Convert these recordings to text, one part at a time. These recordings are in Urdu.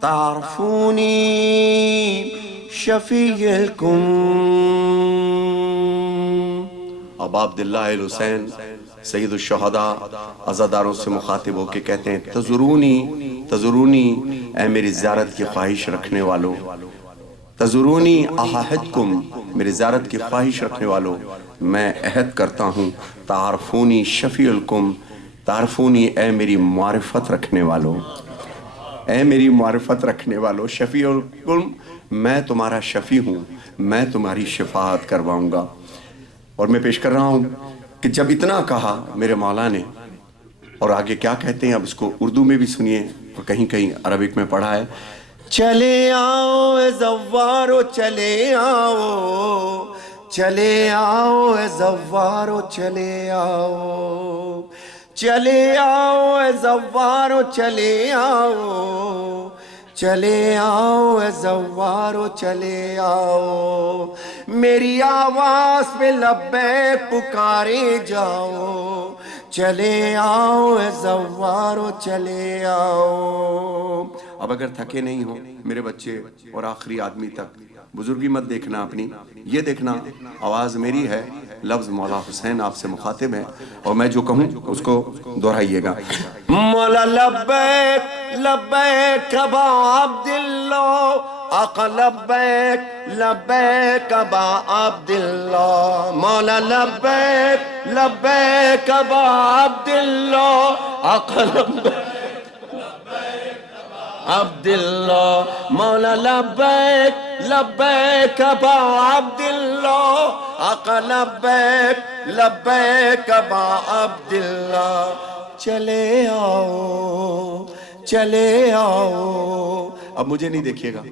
تعرفونی شفیعکم۔ ابا عبداللہ الحسین سید الشہداء عزاداروں سے مخاطب ہو کے کہتے ہیں تزورونی اے میری زیارت کی خواہش رکھنے والو، تزورونی احدکم میری زیارت کی خواہش رکھنے والو، میں عہد کرتا ہوں تعرفونی شفیعکم، تعرفونی اے میری معرفت رکھنے والو، اے میری معرفت رکھنے والو، شفیعکم میں تمہارا شفیع ہوں، میں تمہاری شفاعت کرواؤں گا۔ اور میں پیش کر رہا ہوں کہ جب اتنا کہا میرے مولا نے، اور آگے کیا کہتے ہیں اب اس کو اردو میں بھی سنیے اور کہیں کہیں عربک میں پڑھا ہے، چلے آؤ اے زوارو چلے آؤ، چلے آؤ اے زوارو چلے آؤ، چلے آؤ اے زوارو چلے آؤ، چلے آؤ اے زوارو چلے آؤ، میری آواز پہ لبیک پکارے جاؤ، چلے آؤ اے زوارو چلے آؤ۔ اب اگر تھکے نہیں ہو میرے بچے اور آخری آدمی تک، بزرگی مت دیکھنا اپنی، یہ دیکھنا آواز میری ہے، لفظ مولا حسین آپ سے مخاطب ہیں، اور میں جو کہوں اس کو دہرائیے گا۔ مولا لبیک لبیک ابا عبداللہ، آقا لبیک لبیک ابا عبداللہ، مولا لبیک لبیک ابا عبداللہ، آقا لبیک عبداللہ، مولا لبیک لبیک ابا عبداللہ، آقا لبیک لبیک ابا عبداللہ، چلے آؤ چلے آؤ۔ اب مجھے نہیں دیکھیے گا،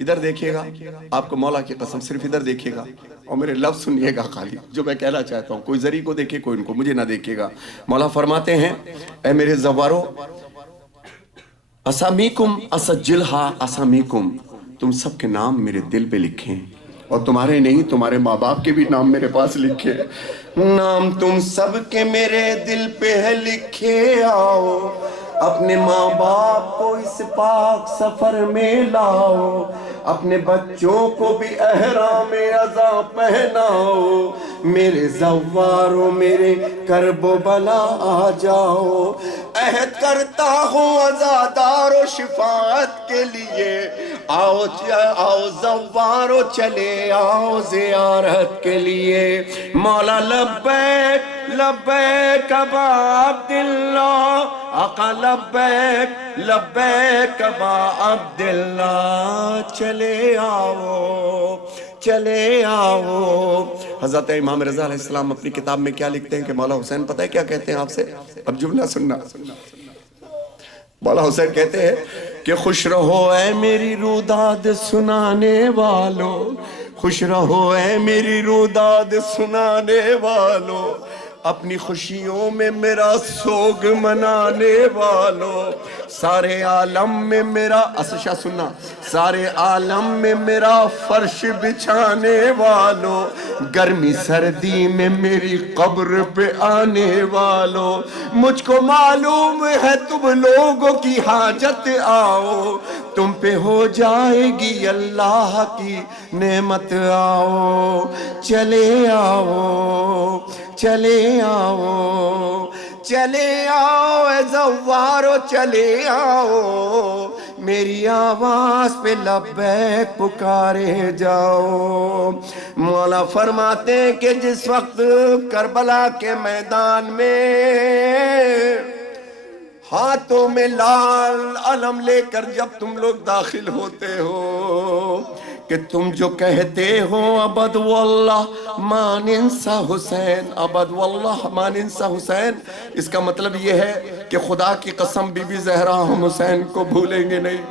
ادھر دیکھیے گا، آپ کو مولا کی قسم صرف ادھر دیکھیے گا اور میرے لفظ سنیے گا خالی جو میں کہنا چاہتا ہوں، کوئی ذریع کو دیکھے کوئی ان کو، مجھے نہ دیکھیے گا۔ مولا فرماتے ہیں اے میرے زوارو، اسامیکم اسجلہا اسامیکم، تم سب کے نام میرے دل پہ لکھیں، اور تمہارے نہیں تمہارے ماں باپ کے بھی نام میرے پاس لکھے، نام تم سب کے میرے دل پہ ہے لکھے آؤ، اپنے ماں باپ کو اس پاک سفر میں لاؤ، اپنے بچوں کو بھی احرام عزا پہناؤ، میرے زوارو میرے کرب و بلا آ جاؤ، عہد کرتا ہوں عزادار و شفاعت کے لیے، آؤ آؤ زوارو چلے آؤ زیارت کے لیے، مولا لبیک لبیک ابا عبداللہ، آقا لبیک لبیک ابا عبداللہ، چلے آؤ چلے آؤ۔ حضرت امام رضا علیہ السلام اپنی کتاب میں کیا لکھتے ہیں کہ مولا حسین پتہ ہے کیا کہتے ہیں آپ سے؟ اب جملہ سننا، مولا حسین کہتے ہیں کہ خوش رہو اے میری روداد سنانے والو، خوش رہو اے میری روداد سنانے والو، اپنی خوشیوں میں میرا سوگ منانے والو، سارے عالم میں میرا اسشا سننا، سارے عالم میں میرا فرش بچھانے والو، گرمی سردی میں میری قبر پہ آنے والو، مجھ کو معلوم ہے تم لوگوں کی حاجت، آؤ تم پہ ہو جائے گی اللہ کی نعمت، آؤ چلے آؤ چلے آؤ چلے آؤ اے زوارو چلے آؤ، میری آواز پہ لبیک پکارے جاؤ۔ مولا فرماتے ہیں کہ جس وقت کربلا کے میدان میں ہاتھوں میں لال علم لے کر جب تم لوگ داخل ہوتے ہو کہ تم جو کہتے ہو ابد واللہ ما ننسى حسین، ابد واللہ ما ننسى حسین، اس کا مطلب یہ ہے کہ خدا کی قسم بی بی زہرا ہم حسین کو بھولیں گے نہیں،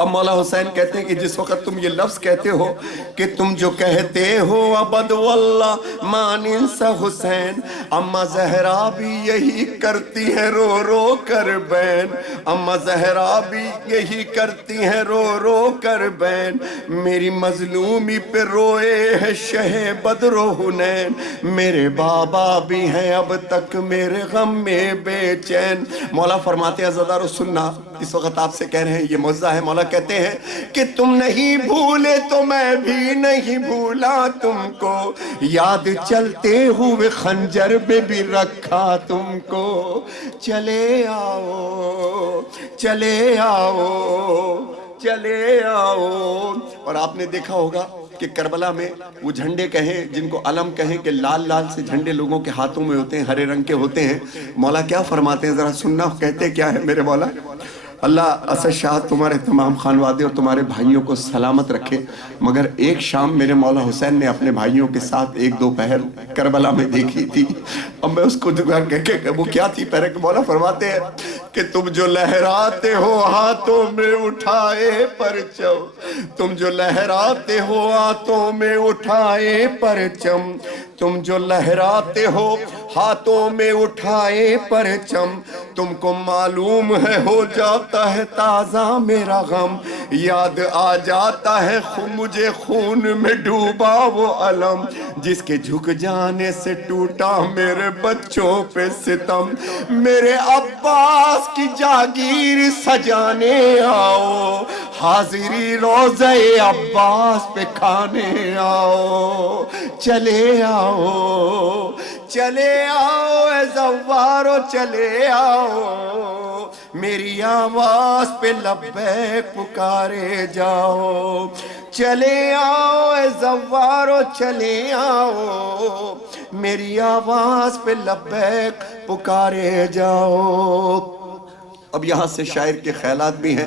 اب مولا حسین کہتے ہیں کہ جس وقت تم یہ لفظ کہتے ہو کہ تم جو کہتے ہو ابد واللہ ماننسا حسین، اما زہرا بھی یہی کرتی ہیں رو رو کر بین، اما زہرا بھی یہی کرتی ہیں رو رو کر بین، میری مظلومی پہ روئے ہے شہ بدر و حنین، میرے بابا بھی ہیں اب تک میرے غم میں بے چین۔ مولا فرماتے ہیں عزادارو سننا، اس وقت آپ سے کہہ رہے ہیں یہ معجزہ ہے۔ مولا کہتے ہیں کہ تم نہیں بھولے تو میں بھی نہیں بھولا تم کو، یاد چلتے ہوئے خنجر میں بھی رکھا تم کو، چلے آؤ چلے آؤ چلے آؤ۔ اور آپ نے دیکھا ہوگا کہ کربلا میں وہ جھنڈے کہیں جن کو علم کہیں کہ لال لال سے جھنڈے لوگوں کے ہاتھوں میں ہوتے ہیں، ہرے رنگ کے ہوتے ہیں۔ مولا کیا فرماتے ہیں ذرا سننا، کہتے کیا ہے میرے مولا؟ اللہ اسد شاہ تمہارے تمام خانوادے اور تمہارے بھائیوں کو سلامت رکھے، مگر ایک شام میرے مولا حسین نے اپنے بھائیوں کے ساتھ ایک دو پہر کربلا میں دیکھی تھی۔ اب میں اس کو کہہ کہ وہ کیا تھی پہرے کہ مولا فرماتے ہیں کہ تم جو لہراتے ہو ہاتھوں میں اٹھائے پرچم، تم جو لہراتے ہو ہاتھوں میں اٹھائے پرچم، تم جو لہراتے ہو ہاتھوں میں اٹھائے پرچم، تم کو معلوم ہے ہو جاتا ہے تازہ میرا غم، یاد آ جاتا ہے مجھے خون میں ڈوبا وہ علم، جس کے جھک جانے سے ٹوٹا میرے بچوں پہ ستم، میرے عباس کی جاگیر سجانے آؤ، حاضری روزہ عباس پہ کھانے آؤ، چلے آؤ چلے آؤ اے زوارو چلے آؤ، میری آواز پہ لبیک پکارے جاؤ، چلے آؤ اے زوارو چلے آؤ، میری آواز پہ لبیک پکارے جاؤ۔ اب یہاں سے شاعر کے خیالات بھی ہیں،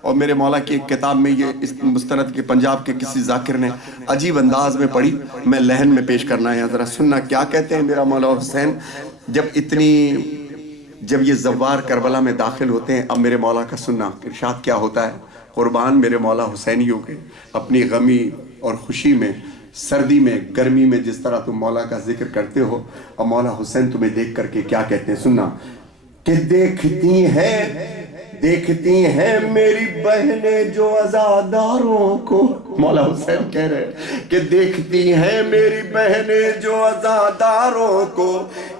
اور میرے مولا کی ایک کتاب میں یہ اس مستند کے پنجاب کے کسی ذاکر نے عجیب انداز میں پڑھی، میں لہن میں پیش کرنا ہے، ذرا سننا کیا کہتے ہیں میرا مولا حسین۔ جب یہ زوار کربلا میں داخل ہوتے ہیں، اب میرے مولا کا سننا ارشاد کیا ہوتا ہے، قربان میرے مولا حسینیوں کے، اپنی غمی اور خوشی میں، سردی میں گرمی میں جس طرح تم مولا کا ذکر کرتے ہو، اب مولا حسین تمہیں دیکھ کر کے کیا کہتے ہیں سننا، کہ دیکھتی ہیں میری بہنیں جو عزاداروں کو، مولا حسین کہہ رہے ہیں کہ دیکھتی ہیں میری بہنیں جو عزاداروں کو،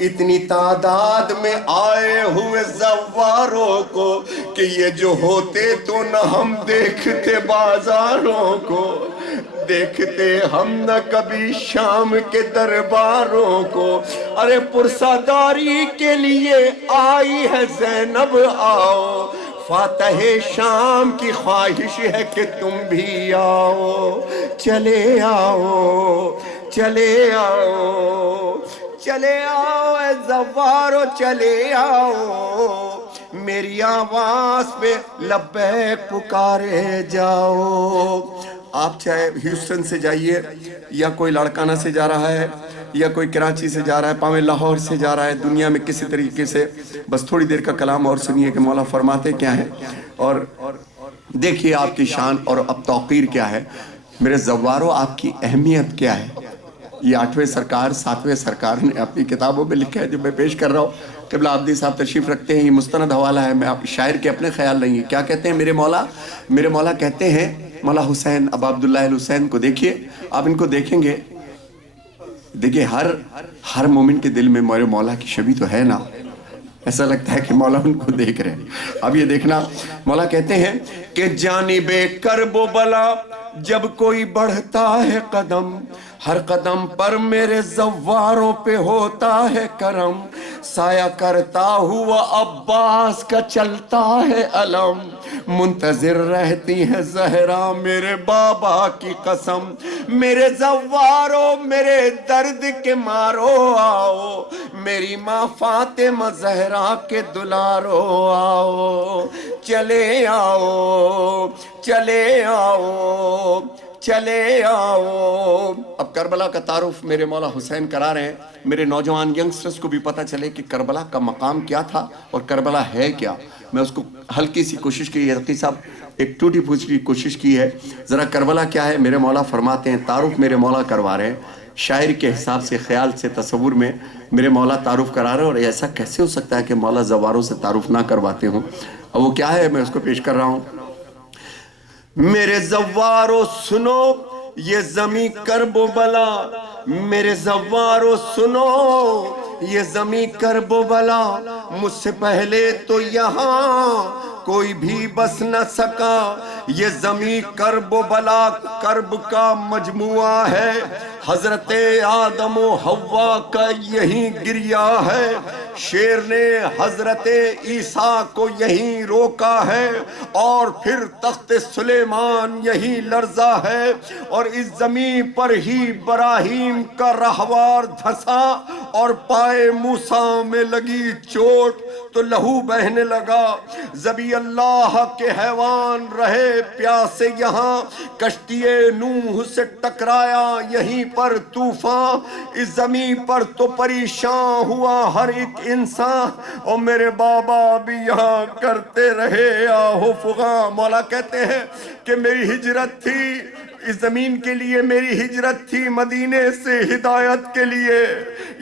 اتنی تعداد میں آئے ہوئے زواروں کو، کہ یہ جو ہوتے تو نہ ہم دیکھتے بازاروں کو، دیکھتے ہم نہ کبھی شام کے درباروں کو، ارے پرساداری کے لیے آئی ہے زینب آؤ، فاتح شام کی خواہش ہے کہ تم بھی آؤ، چلے آؤ چلے آؤ چلے آؤ اے زوارو چلے آؤ، میری آواز پہ لبیک پکارے جاؤ۔ آپ چاہے ہیوسٹن سے جائیے، یا کوئی لاڑکانہ سے جا رہا ہے، یا کوئی کراچی سے جا رہا ہے، پاویں لاہور سے جا رہا ہے، دنیا میں کسی طریقے سے، بس تھوڑی دیر کا کلام اور سنیے کہ مولا فرماتے کیا ہیں، اور دیکھیے آپ کی شان اور اب توقیر کیا ہے۔ میرے زوارو آپ کی اہمیت کیا ہے، یہ 8ویں سرکار 7ویں سرکار نے اپنی کتابوں میں لکھا ہے جو میں پیش کر رہا ہوں۔ قبلہ عابدی صاحب تشریف رکھتے ہیں، یہ مستند حوالہ ہے، میں شاعر کے اپنے خیال نہیں ہے۔ کیا کہتے ہیں میرے مولا کہتے ہیں، مولا حسین اب عبداللہ الحسین کو دیکھیے، آپ ان کو دیکھیں گے، دیکھیں ہر مومن کے دل میں میرے مولا کی شبیہ تو ہے نا، ایسا لگتا ہے کہ مولا ان کو دیکھ رہے ہیں۔ اب یہ دیکھنا، مولا کہتے ہیں کہ جانب کرب و بلا جب کوئی بڑھتا ہے قدم، ہر قدم پر میرے زواروں پہ ہوتا ہے کرم، سایہ کرتا ہوا عباس کا چلتا ہے علم، منتظر رہتی ہے زہرا میرے بابا کی قسم، میرے زوارو میرے درد کے مارو آؤ، میری ماں فاطمہ زہرا کے دلارو آؤ، چلے آؤ چلے آؤ چلے آؤ۔ اب کربلا کا تعارف میرے مولا حسین کرا رہے ہیں، میرے نوجوان ینگسٹرز کو بھی پتہ چلے کہ کربلا کا مقام کیا تھا اور کربلا ہے کیا۔ میں اس کو ہلکی سی کوشش کی، یقین صاحب ایک ٹوٹی پھوٹی کوشش کی ہے. ذرا کربلا کیا ہے، میرے مولا فرماتے ہیں تعارف میرے مولا کروا رہے ہیں، شاعر کے حساب سے، خیال سے، تصور میں میرے مولا تعارف کرا رہے ہیں. اور ایسا کیسے ہو سکتا ہے کہ مولا زواروں سے تعارف نہ کرواتے ہوں؟ اور وہ کیا ہے، میں اس کو پیش کر رہا ہوں. میرے زوارو سنو یہ زمیں کرب و بلا، میرے زوارو سنو یہ زمیں کرب و بلا، مجھ سے پہلے تو یہاں کوئی بھی بس نہ سکا. یہ زمیں کرب و بلا کرب کا مجموعہ ہے، حضرت آدم و حوا کا یہی گریہ ہے. شیر نے حضرت عیسیٰ کو یہیں روکا ہے، اور پھر تخت سلیمان یہی لرزا ہے. اور اس زمین پر ہی ابراہیم کا رہوار دھسا، اور پائے موسیٰ میں لگی چوٹ تو لہو بہنے لگا. ذبی اللہ کے حیوان رہے پیاسے یہاں، کشتی نوح سے ٹکرایا یہیں پر طوفان. اس زمین پر تو پریشان ہوا ہر ایک انسان، اور میرے بابا بھی یہاں کرتے رہے آہو فغاں. مولا کہتے ہیں کہ میری ہجرت تھی اس زمین کے لیے، میری ہجرت تھی مدینے سے ہدایت کے لیے.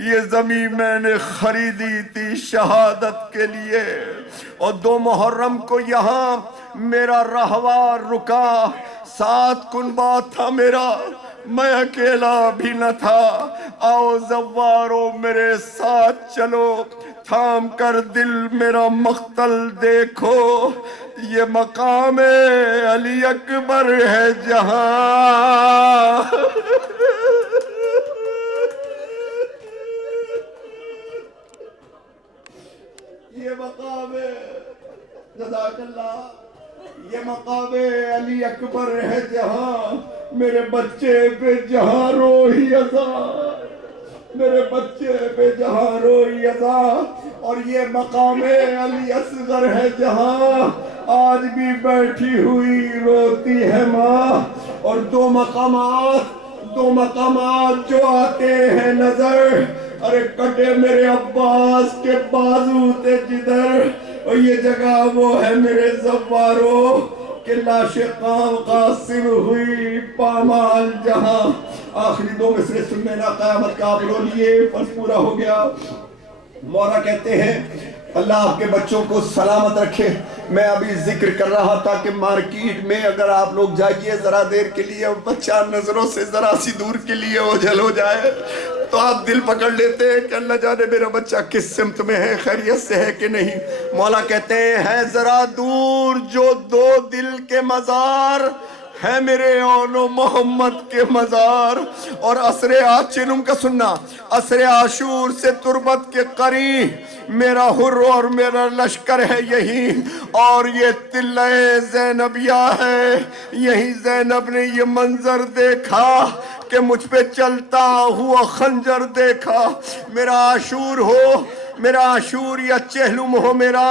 یہ زمین میں نے خریدی تھی شہادت کے لیے. اور 2 محرم کو یہاں میرا رہوار رکا، 7 کنبہ تھا میرا، میں اکیلا بھی نہ تھا. آؤ زوارو میرے ساتھ چلو، تھام کر دل میرا مقتل دیکھو. یہ مقام علی اکبر ہے جہاں، یہ مقام جزاک اللہ، یہ مقام علی اکبر ہے جہاں. میرے بچے پہ جہاں روئی ازا، میرے بچے پہ جہاں روئی ازا. اور یہ مقام علی اصغر ہے جہاں آج بھی بیٹھی ہوئی روتی ہے ماں. اور 2 مقامات جو آتے ہیں نظر، ارے کٹے میرے عباس کے بازو تے جدھر. اور یہ جگہ وہ ہے میرے زوارو کہ لاش قاسم ہوئی پامال جہاں. آخری 2 مصرے سننے نا قیامت کا آپ رو لیے، فرض پورا ہو گیا. مولا کہتے ہیں اللہ آپ کے بچوں کو سلامت رکھے. میں ابھی ذکر کر رہا تھا کہ مارکیٹ میں اگر آپ لوگ جائیے ذرا دیر کے لیے، بچہ نظروں سے ذرا سی دور کے لیے اوجھل ہو جائے تو آپ دل پکڑ لیتے ہیں کہ اللہ جانے میرا بچہ کس سمت میں ہے، خیریت سے ہے کہ نہیں. مولا کہتے ہیں ذرا دور جو 2 دل کے مزار ہے میرے اون و محمد کے مزار. اور عصر چنم کا سننا، عصر عاشور سے تربت کے قرین میرا حر اور میرا لشکر ہے یہی. اور یہ تلہ زینبیہ ہے، یہی زینب نے یہ منظر دیکھا کہ مجھ پہ چلتا ہوا خنجر دیکھا. میرا عاشور ہو، میرا عاشور یا چہلم ہو میرا،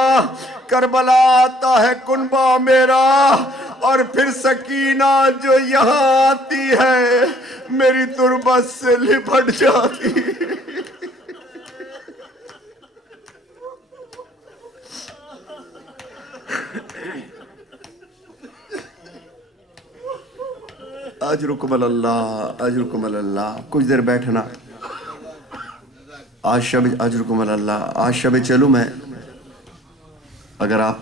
کربلا آتا ہے کنبہ میرا. اور پھر سکینہ جو یہاں آتی ہے میری تربت سے لپٹ جاتی. اجرکم اللہ، اجرکم اللہ. کچھ دیر بیٹھنا. آج شب اجرکم اللہ، آج شب چلوں میں اگر آپ